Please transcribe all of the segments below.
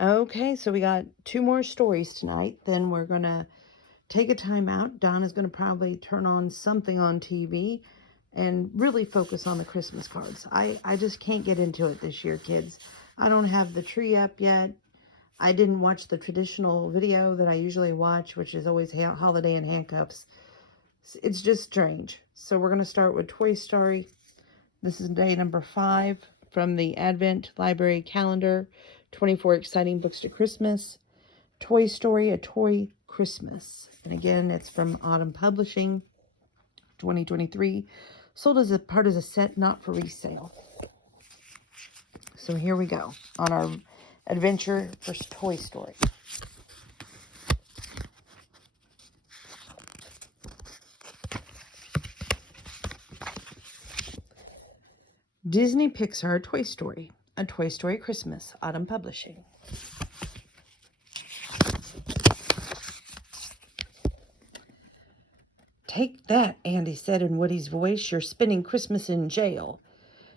Okay, so we got two more stories tonight. Then we're going to take a time out. Donna's going to probably turn on something on TV and really focus on the Christmas cards. I just can't get into it this year, kids. I don't have the tree up yet. I didn't watch the traditional video that I usually watch, which is always Holiday in Handcuffs. It's just strange. So we're going to start with Toy Story. This is day number 5 from the Advent Library Calendar, 24 Exciting Books to Christmas. Toy Story, A Toy Christmas. And again, it's from Autumn Publishing, 2023. Sold as a part of a set, not for resale. So here we go on our adventure for Toy Story. Disney Pixar Toy Story, A Toy Story Christmas, Autumn Publishing. Take that, Andy said in Woody's voice. You're spending Christmas in jail.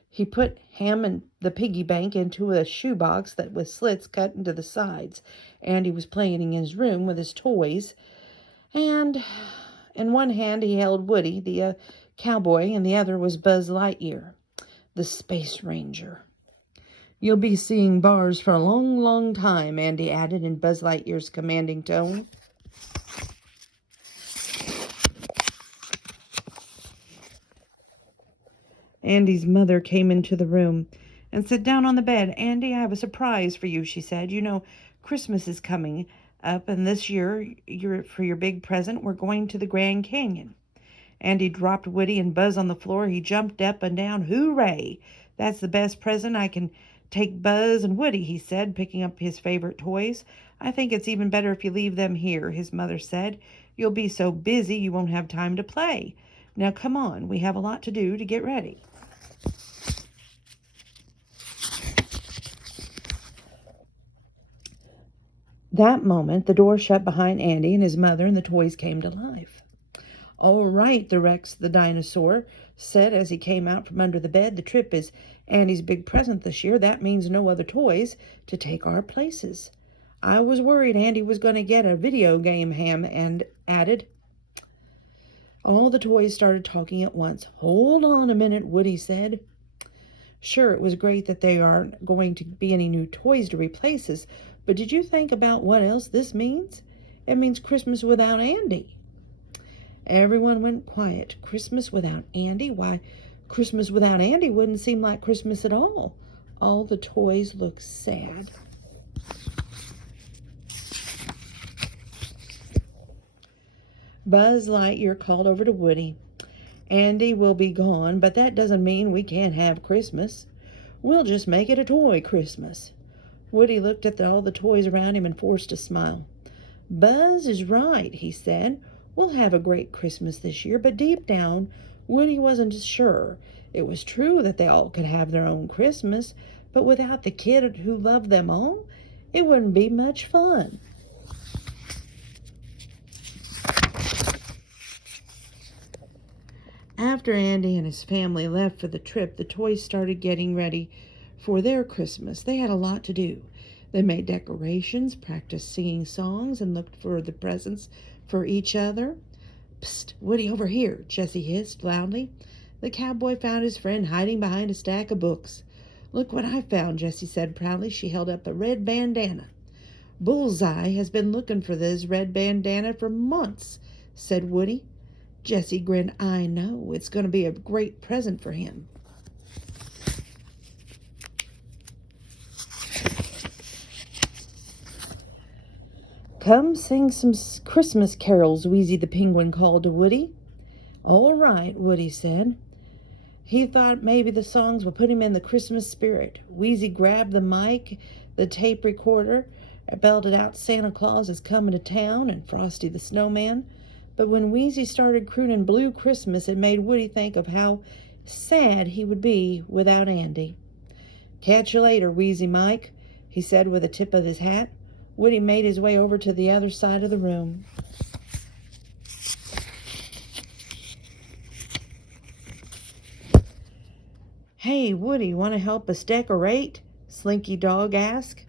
He put Ham and the piggy bank into a shoebox that with slits cut into the sides. Andy was playing in his room with his toys, and in one hand he held Woody, the cowboy, and the other was Buzz Lightyear, the Space Ranger. You'll be seeing bars for a long, long time, Andy added in Buzz Lightyear's commanding tone. Andy's mother came into the room and sat down on the bed. Andy, I have a surprise for you, she said. You know, Christmas is coming up, and this year, for your big present, we're going to the Grand Canyon. Andy dropped Woody and Buzz on the floor. He jumped up and down. Hooray! That's the best present I can take Buzz and Woody, he said, picking up his favorite toys. I think it's even better if you leave them here, his mother said. You'll be so busy you won't have time to play. Now come on, we have a lot to do to get ready. That moment, the door shut behind Andy and his mother, and the toys came to life. All right, the Rex the dinosaur said as he came out from under the bed. The trip is Andy's big present this year. That means no other toys to take our places. I was worried Andy was going to get a video game, Ham and added. All the toys started talking at once. Hold on a minute, Woody said. Sure, it was great that there aren't going to be any new toys to replace us, but did you think about what else this means? It means Christmas without Andy. Everyone went quiet. Christmas without Andy? Why, Christmas without Andy wouldn't seem like Christmas at all. All the toys looked sad. Buzz Lightyear called over to Woody. Andy will be gone, but that doesn't mean we can't have Christmas. We'll just make it a toy Christmas. Woody looked at all the toys around him and forced a smile. Buzz is right, he said. We'll have a great Christmas this year, but deep down, Woody wasn't sure. It was true that they all could have their own Christmas, but without the kid who loved them all, it wouldn't be much fun. After Andy and his family left for the trip, the toys started getting ready for their Christmas. They had a lot to do. They made decorations, practiced singing songs, and looked for the presents for each other. Psst, Woody, over here, Jessie hissed loudly. The cowboy found his friend hiding behind a stack of books. Look what I found, Jessie said proudly. She held up a red bandana. Bullseye has been looking for this red bandana for months, said Woody. Jessie grinned. I know. It's going to be a great present for him. Come sing some Christmas carols, Wheezy the Penguin called to Woody. All right, Woody said. He thought maybe the songs would put him in the Christmas spirit. Wheezy grabbed the mic, the tape recorder, and belted out Santa Claus is Coming to Town and Frosty the Snowman. But when Wheezy started crooning Blue Christmas, it made Woody think of how sad he would be without Andy. Catch you later, Wheezy Mike, he said with a tip of his hat. Woody made his way over to the other side of the room. Hey, Woody, want to help us decorate? Slinky Dog asked.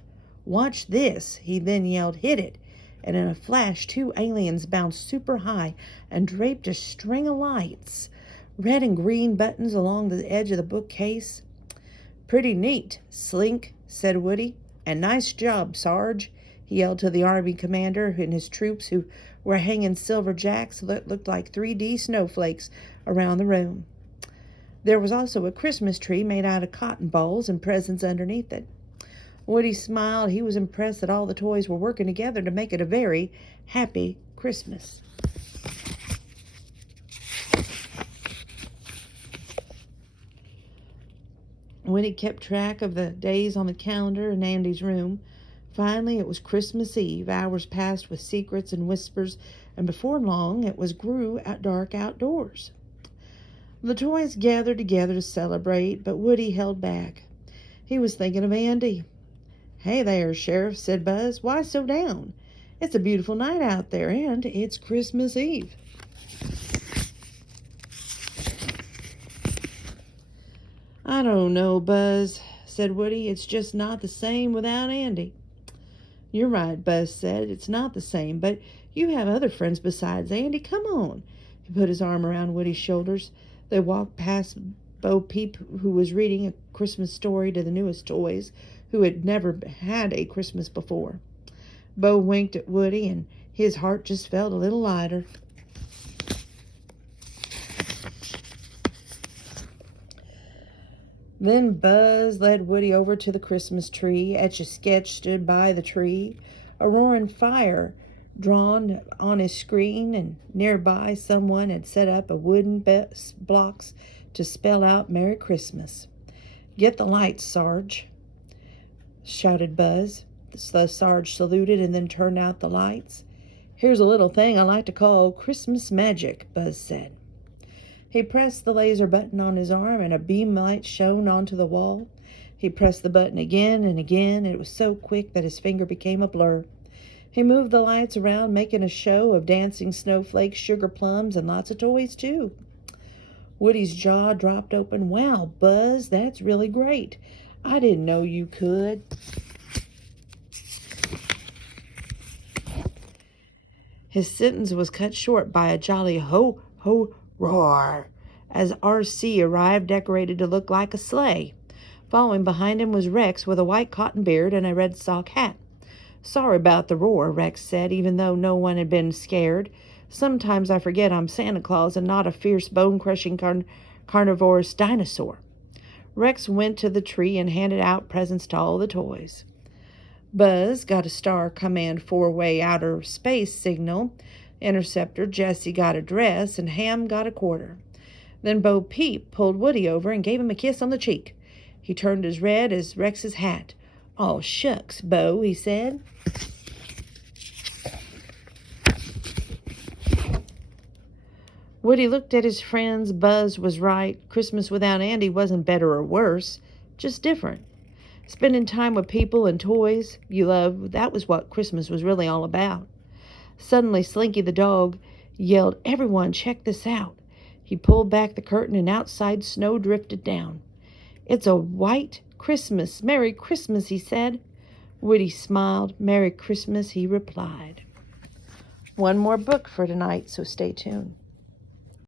"Watch this!" He then yelled, "Hit it!" And in a flash, two aliens bounced super high and draped a string of lights, red and green buttons along the edge of the bookcase. "Pretty neat, Slink," said Woody. "And nice job, Sarge," he yelled to the army commander and his troops, who were hanging silver jacks that looked like 3D snowflakes around the room. There was also a Christmas tree made out of cotton balls and presents underneath it. Woody smiled. He was impressed that all the toys were working together to make it a very happy Christmas. Woody kept track of the days on the calendar in Andy's room. Finally, it was Christmas Eve. Hours passed with secrets and whispers, and before long it was grew dark outdoors. The toys gathered together to celebrate, but Woody held back. He was thinking of Andy. "Hey there, Sheriff," said Buzz. "Why so down? It's a beautiful night out there, and it's Christmas Eve." "I don't know, Buzz," said Woody. "It's just not the same without Andy." "You're right," Buzz said. "It's not the same, but you have other friends besides Andy. Come on." He put his arm around Woody's shoulders. They walked past Bo Peep, who was reading a Christmas story to the newest toys, who had never had a Christmas before. Bo winked at Woody, and his heart just felt a little lighter. Then Buzz led Woody over to the Christmas tree. Etch-a-Sketch stood by the tree, a roaring fire drawn on his screen, and nearby someone had set up a wooden blocks to spell out Merry Christmas. "Get the lights, Sarge," shouted Buzz. The Sarge saluted and then turned out the lights. "Here's a little thing I like to call Christmas magic," Buzz said. He pressed the laser button on his arm, and a beam light shone onto the wall. He pressed the button again and again, and it was so quick that his finger became a blur. He moved the lights around, making a show of dancing snowflakes, sugar plums, and lots of toys, too. Woody's jaw dropped open. "Wow, Buzz, that's really great. I didn't know you could." His sentence was cut short by a jolly ho, ho, roar as R.C. arrived, decorated to look like a sleigh. Following behind him was Rex with a white cotton beard and a red sock hat. "Sorry about the roar," Rex said, even though no one had been scared. "Sometimes I forget I'm Santa Claus and not a fierce, bone-crushing carnivorous dinosaur." Rex went to the tree and handed out presents to all the toys. Buzz got a Star Command 4-way outer space signal interceptor, Jessie got a dress, and Ham got a quarter. Then Bo Peep pulled Woody over and gave him a kiss on the cheek. He turned as red as Rex's hat. "Oh, shucks, Bo," he said. Woody looked at his friends. Buzz was right. Christmas without Andy wasn't better or worse, just different. Spending time with people and toys you love, that was what Christmas was really all about. Suddenly, Slinky the dog yelled, "Everyone, check this out." He pulled back the curtain, and outside snow drifted down. "It's a white Christmas. Merry Christmas," he said. Woody smiled. "Merry Christmas," he replied. One more book for tonight, so stay tuned.